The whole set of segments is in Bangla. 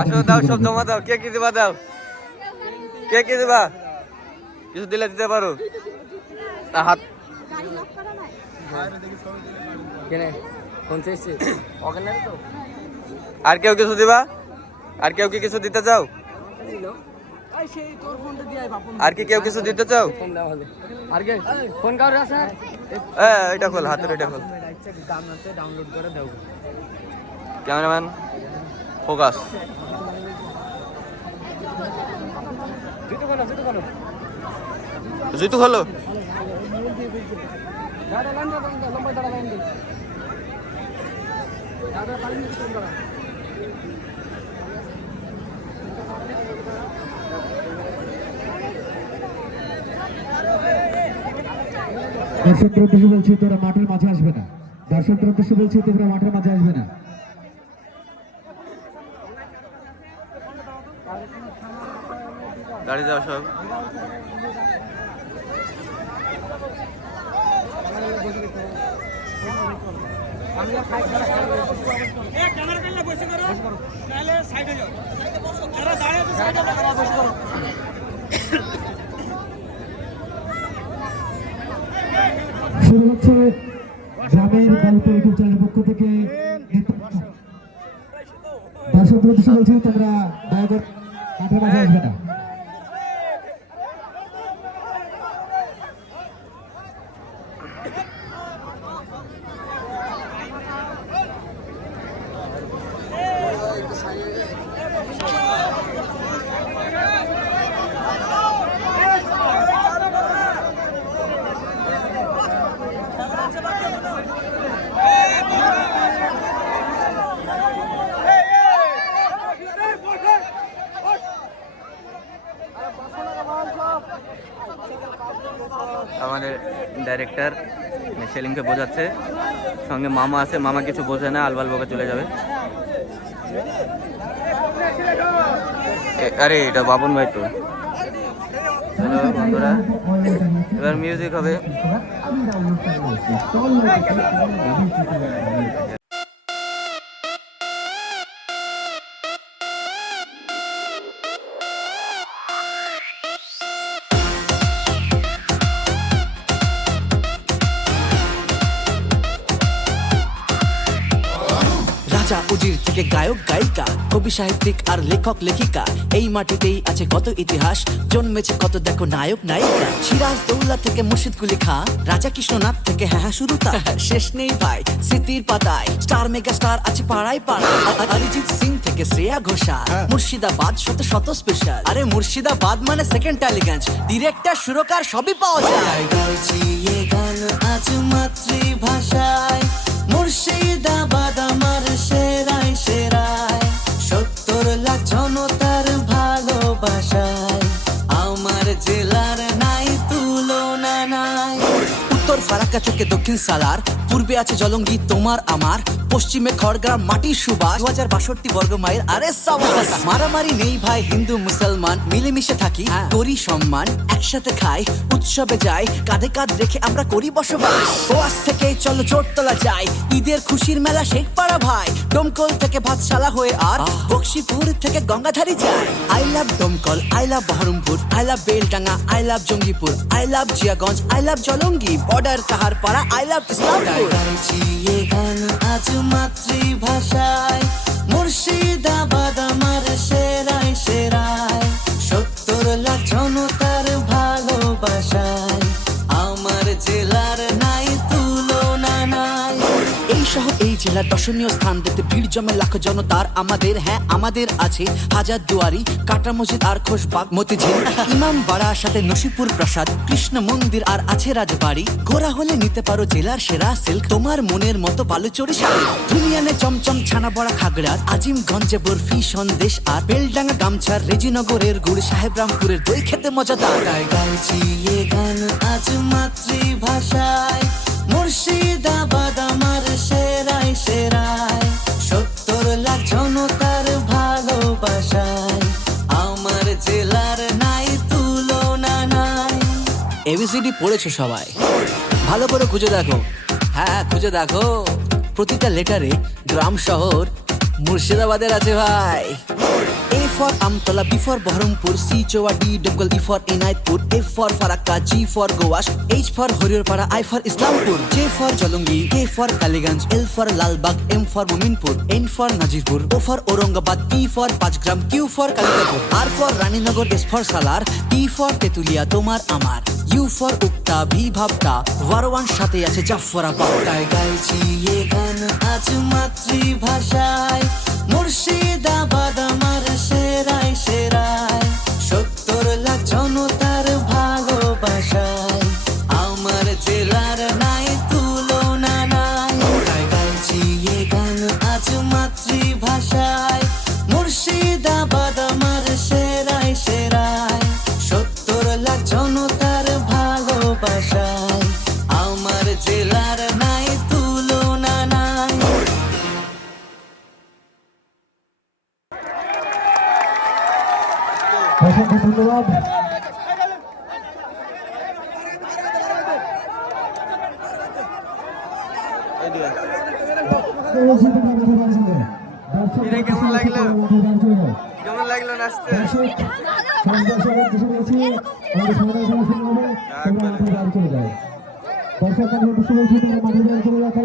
আসো দাও সব জমা দাও। কে কি দিবা দাও? কে কি দিবা? কিছু দিলে দিতে পারো। তা হাত কেনে? ফোন চেয়েছি ওখানে তো? আর কেউ কিছু দিবা? আর কেউ কি কিছু দিতে চাও? এই সেই তোর ফোনটা দিয়ে বাপন। আর কি কেউ কিছু দিতে চাও? ফোন আছে? হ্যাঁ এটা খোল হাতের এটা খোল। গান আছে ডাউনলোড করে দাও ক্যামেরাম্যান। ফোকাস জুতো কোন জুতো কোন জুতু খোলো। দাঁড়া লাইন দাঁড়া লম্বা দাঁড়া লাইন দে দাঁড়া লাইন দে দাঁড়া। দর্শকদের উদ্দেশ্যে বলছি তোরা মাঠের মাঝে আসবে না। দর্শকদের উদ্দেশ্যে বলছি তোমরা মাঠের মাঝে আসবে না। দাঁড়িয়ে যাও সব। শুরু হচ্ছে গ্রামের গল্প ইউটিউব চ্যানেলের পক্ষ থেকে উদ্দেশ্যে বলছি তোমরা দয়া করে মাঠের মাঝে আসবে না আমাদের ডাইরেক্টর সেলিমকে বোঝাচ্ছে। সঙ্গে মামা আছে, মামা কিছু বোঝে না, আলবাল বকে চলে যাবে। আরে, এটা বাবন ভাই তো। হ্যালো, বন্ধুরা। এবার মিউজিক হবে। থেকে গায়ক গায়িকা কবি সাহিত্যিক আর লেখক লেখিকা। এই মাটিতেই আছে কত ইতিহাস জন্মেছে কত দেখো নায়ক নায়িকা। সিরাজ দৌলা থেকে মুর্শিদ কুলি খা রাজা কৃষ্ণনাথ থেকে হ্যাঁ হ্যাঁ শুরু তা। শেষ নেই ভাই স্মৃতির পাতায়। স্টার মেগা স্টার আছে পাড়ায় পাড়ায়। অরিজিৎ সিং থেকে শ্রেয়া ঘোষাল। মুর্শিদাবাদ শত শত স্পেশাল আরে মুর্শিদাবাদ মানে সেকেন্ড টালিগঞ্জ ডিরেক্টর সুরকার সবই পাওয়া যায়। গান আজ মাতৃভাষায়। মুর্শিদাবাদ ফারাক্কা থেকে দক্ষিণ সালার। পূর্বে আছে জলঙ্গি তোমার আমার। পশ্চিমে খড়গ্রাম মাটির সুবাস। দু হাজার বাষট্টি বর্গ মাইল আরে মারামারি নেই ভাই হিন্দু মুসলমান মিলেমিশে থাকি করি সম্মান একসাথে খাই উৎসবে যাই কাঁধে কাঁধ রেখে আমরা করি বসবাস। গোয়াস থেকে চলো চোটতলা যাই ঈদের খুশির মেলা শেখ পাড়া ভাই। ডোমকল থেকে ভাতশালা হয়ে আর বক্সিপুর থেকে গঙ্গাধারী যায় I love Domkal I love Baharampur I love Beldanga I love Jangipur I love Jiaganj I love Jalangi border Kaharpara I love Islampur গান আজ মাতৃভাষায় মুর্শিদাবাদ আমার জেলার দর্শনীয় স্থান দেখতে ভিড় জমে লাখ জনতার আমাদের হ্যাঁ আমাদের আছে হাজার দুয়ারি কাটা মসজিদ আর খোশবাগ মতিঝিল ইমাম বাড়ার সাথে নসিপুর প্রাসাদ কৃষ্ণ মন্দির আর আছে রাজবাড়ি ঘোরা হলে নিতে পারো জেলার সেরা সিল্ক তোমার মনের মতো বালুচরি শাড়ি দুনিয়ানে চমচম ছানা বড়া খাগড়ার আজিমগঞ্জে বরফি সন্দেশ আর বেলডাঙ্গা গামছার রেজিনগরের গুড় সাহেব রামপুরের দই খেতে মজাদার গাইছি গান আজ মাতৃভাষায় মুর্শিদাবাদ আমার সেরাই সেরাই। সত্তর লাখ ভালোবাসায়। আমার জেলার নাই, তুলনা নাই। এবিসিডি পড়েছো সবাই। ভালো করে খুঁজে দেখো। হ্যাঁ খুঁজে দেখো। প্রতিটা লেটারে গ্রাম শহর মুর্শিদাবাদের আছে ভাই। For Amtala B for Baharampur C চৌয়াডি double E for Enayatpur A for Farakka G for Goas H for Hariharpara I for Islampur J for Jalangi K for Kaliganj L for Lalbagh M for Muminpur N for Nazirpur O for Aurangabad T for Panchgram Q for Kalikapur R for Raninagar S for Salar T for Tetulia তোমার আমার ইউ ফর উক্তা ভি ভাবটা ওয়ারওয়ান সাথে আছে জাফরাবাদ তাই গাইছি এ গান, আজ মাতৃভাষায়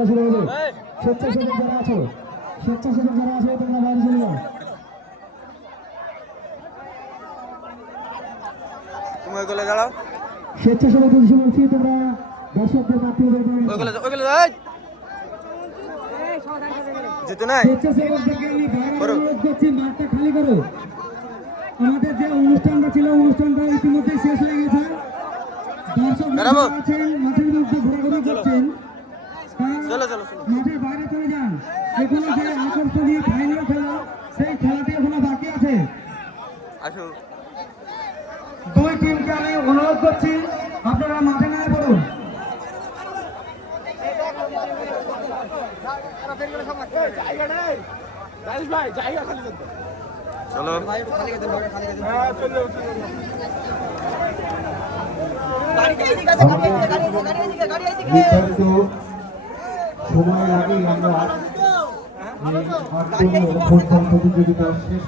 শুরু হবে স্বেচ্ছাসেবক যারা আছো স্বেচ্ছাসেবক যারা আছো তোমরা বাইরে চলে যাও তুমি ওইগুলো দাঁড়াও স্বেচ্ছাসেবক উদ্দেশ্য বলছি তোমরা দর্শকদের যাও ওইগুলো ওইগুলো জিতু নাই? মাঠটা খালি করো। আমাদের যে অনুষ্ঠানটা ছিল অনুষ্ঠানটা ইতিমধ্যে শেষ হয়ে গেছে। দর্শক আছেন মাঠের মধ্যে ঘোরাঘুরি করছেন তা চলো চলো চলো। মাঠের বাইরে চলে যান। এখানে যে আকর্ষণীয় ফাইনাল খেলা সেই খেলাটি এখনও বাকি আছে। দুই টিমকে আমি অনুরোধ করছি আপনারা মাঠে নামে পড়ুন রাজেশ ভাই জায়গা খালি করতে চলো নির্ধারিত সময়ের আগেই আমরা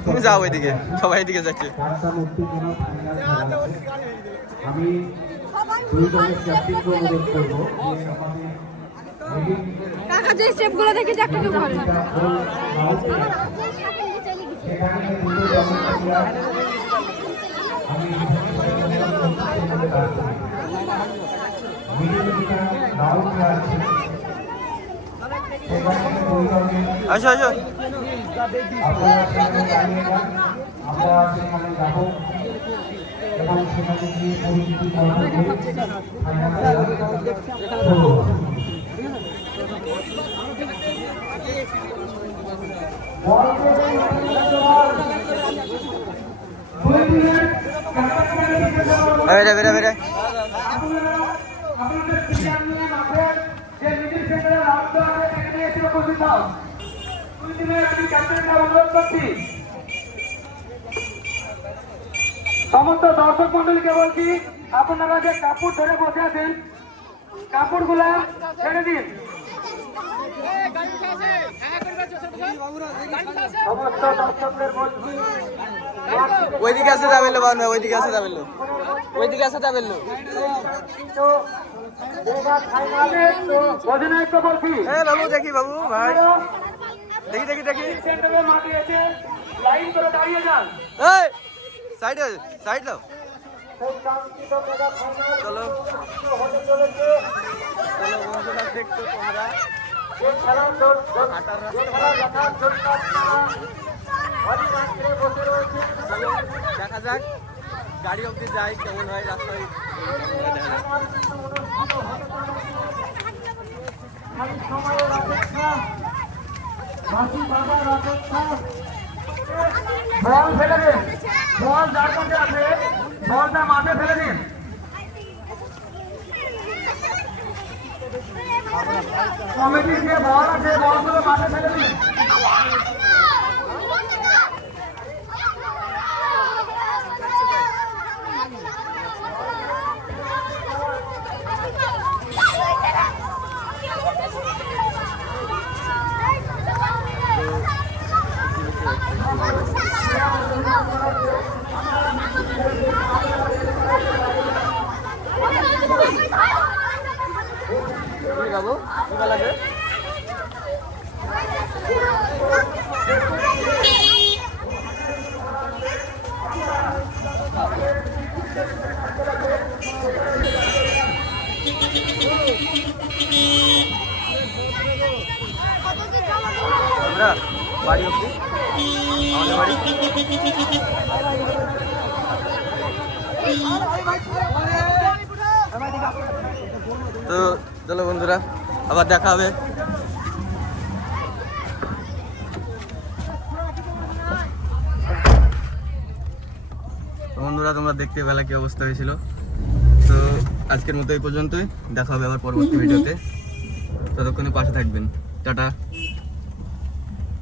তুমি যাও ওইদিকে সবাই এদিকে যাচ্ছে। আমি দুই দলের ক্যাপ্টেনকে অনুরোধ করব। কাকা যে স্টেপগুলো দেখে যে একটা ভালো আসো আসো। আমরা সেখানে যাব এবং সেখানে গিয়ে পরিচিতি করব ক্যাপ্টেনকে অনুরোধ করছি সমস্ত দর্শক মন্ডলীকে বলছি, আপনারা যে কাপড় ধরে বসে আছেন, কাপড়গুলা ছেড়ে দিন। বাবা বাবু দেখি বাবু ভাই দেখি দেখি দেখি সাইড সাইড ফাইনাল চলো হতে দেখতো তোমরা দেখা যাক, গাড়ি অব্দি যাই, কেমন হয় রাস্তায় বল ফেলে দিন। বল যার কাছে আছে, বলটা মাঠে ফেলে দিন। কমিটির যে বল আছে বলগুলো মাঠে ফেলে দিন। আমরা বাড়ি অব্দি আমাদের বাড়ি। তো চলো বন্ধুরা আবার দেখা হবে। বন্ধুরা তোমরা দেখতে বেলা কি অবস্থা হয়েছিল। তো আজকের মতো এই পর্যন্তই। দেখা হবে আবার পরবর্তী ভিডিওতে। ততক্ষণে পাশে থাকবেন। টাটা।